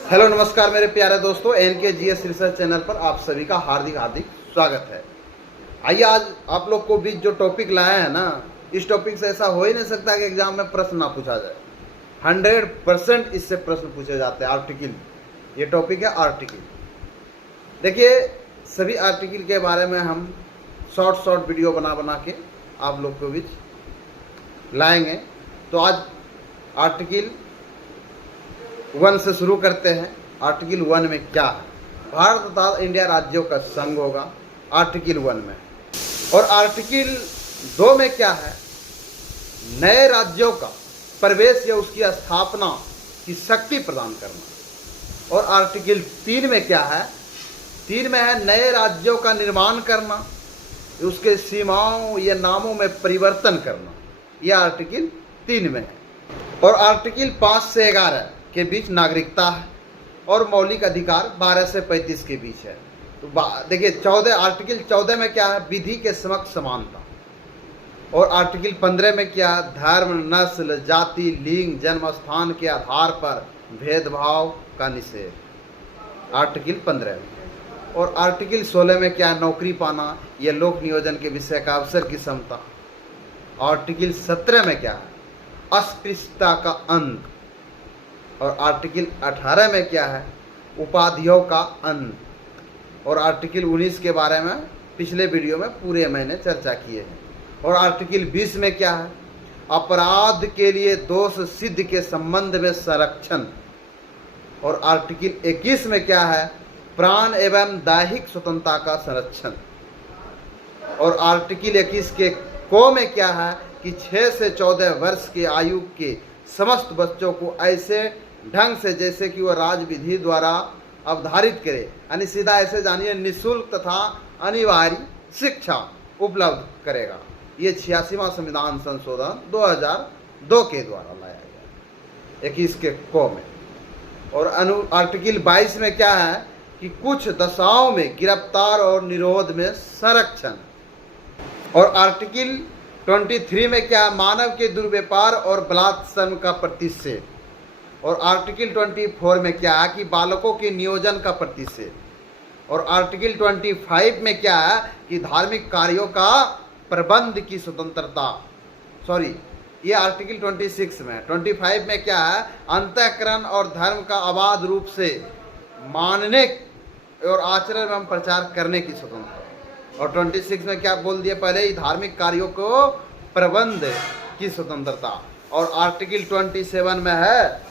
Hello नमस्कार मेरे प्यारे दोस्तों, NKGS रिसर्च चैनल पर आप सभी का हार्दिक हार्दिक स्वागत है। आइए आज आप लोग को बीच जो टॉपिक लाया है ना, इस टॉपिक से ऐसा हो ही नहीं सकता कि एग्जाम में प्रश्न ना पूछा जाए। 100% इससे प्रश्न पूछे जाते हैं। आर्टिकल, ये टॉपिक है आर्टिकल। देखिए, सभी आर्टिकल के बारे में हम शॉर्ट वीडियो बना के आप लोग के बीच लाएंगे। तो आज आर्टिकल 1 से शुरू करते हैं। आर्टिकल 1 में क्या है? भारत तथा इंडिया राज्यों का संघ होगा आर्टिकल 1 में। और आर्टिकल 2 में क्या है? नए राज्यों का प्रवेश या उसकी स्थापना की शक्ति प्रदान करना। और आर्टिकल 3 में क्या है? 3 में है नए राज्यों का निर्माण करना, उसके सीमाओं या नामों में परिवर्तन करना। यह आर्टिकल 3 में है। और आर्टिकल 5 से 11 के बीच नागरिकता है और मौलिक अधिकार 12 से 35 के बीच है। तो देखिए, आर्टिकल 14 में क्या है? विधि के समक्ष समानता। और आर्टिकल 15 में क्या है? धर्म, नस्ल, जाति, लिंग, जन्म स्थान के आधार पर भेदभाव का निषेध, आर्टिकल 15 में। और आर्टिकल 16 में क्या है? नौकरी पाना या लोक नियोजन के विषय का अवसर की समता। आर्टिकल 17 में क्या है? अस्पृश्यता का अंत। और आर्टिकल 18 में क्या है? उपाधियों का अंत। और आर्टिकल 19 के बारे में पिछले वीडियो में पूरे मैंने चर्चा किए हैं। और आर्टिकल 20 में क्या है? अपराध के लिए दोष सिद्ध के संबंध में संरक्षण। और आर्टिकल 21 में क्या है? प्राण एवं दैहिक स्वतंत्रता का संरक्षण। और आर्टिकल 21 के को में क्या है कि 6 से 14 वर्ष की आयु के समस्त बच्चों को ऐसे ढंग से जैसे कि वह राज विधि द्वारा अवधारित करे, यानी सीधा ऐसे जानिए निःशुल्क तथा अनिवार्य शिक्षा उपलब्ध करेगा। ये 86वां संविधान संशोधन 2002 के द्वारा लाया गया 21 के को में। और आर्टिकल 22 में क्या है कि कुछ दशाओं में गिरफ्तार और निरोध में संरक्षण। और आर्टिकल 23 में क्या है? मानव के दुर्व्यापार और बलात्कार का प्रतिषेध। और आर्टिकल 24 में क्या है कि बालकों के नियोजन का प्रतिषेध। और आर्टिकल 25 में क्या है कि धार्मिक कार्यों का प्रबंध की स्वतंत्रता। ये आर्टिकल 26 में। 25 में क्या है? अंतःकरण और धर्म का अबाध रूप से मानने और आचरण एवं प्रचार करने की स्वतंत्रता। और 26 में क्या बोल दिया पहले ही? धार्मिक कार्यों को प्रबंध की स्वतंत्रता। और आर्टिकल 27 में है,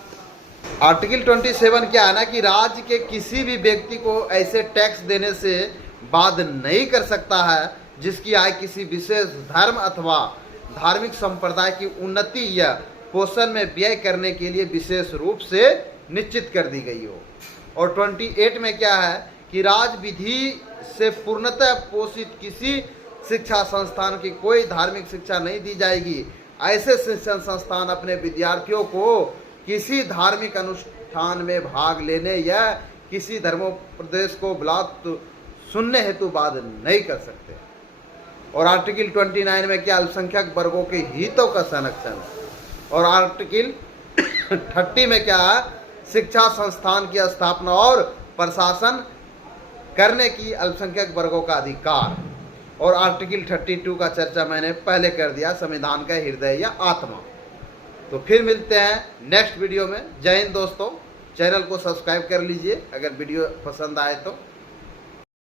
आर्टिकल 27 क्या है ना कि राज्य के किसी भी व्यक्ति को ऐसे टैक्स देने से बाध्य नहीं कर सकता है जिसकी आय किसी विशेष धर्म अथवा धार्मिक संप्रदाय की उन्नति या पोषण में व्यय करने के लिए विशेष रूप से निश्चित कर दी गई हो। और 28 में क्या है कि राज विधि से पूर्णतः पोषित किसी शिक्षा संस्थान की कोई धार्मिक शिक्षा नहीं दी जाएगी। ऐसे शिक्षण संस्थान अपने विद्यार्थियों को किसी धार्मिक अनुष्ठान में भाग लेने या किसी धर्मोपदेश को बुलाते सुनने हेतु बाध्य नहीं कर सकते। और आर्टिकल 29 में क्या? अल्पसंख्यक वर्गों के हितों का संरक्षण। और आर्टिकल 30 में क्या है? शिक्षा संस्थान की स्थापना और प्रशासन करने की अल्पसंख्यक वर्गों का अधिकार। और आर्टिकल 32 का चर्चा मैंने पहले कर दिया, संविधान का हृदय या आत्मा। तो फिर मिलते हैं नेक्स्ट वीडियो में। जय हिंद दोस्तों, चैनल को सब्सक्राइब कर लीजिए अगर वीडियो पसंद आए तो।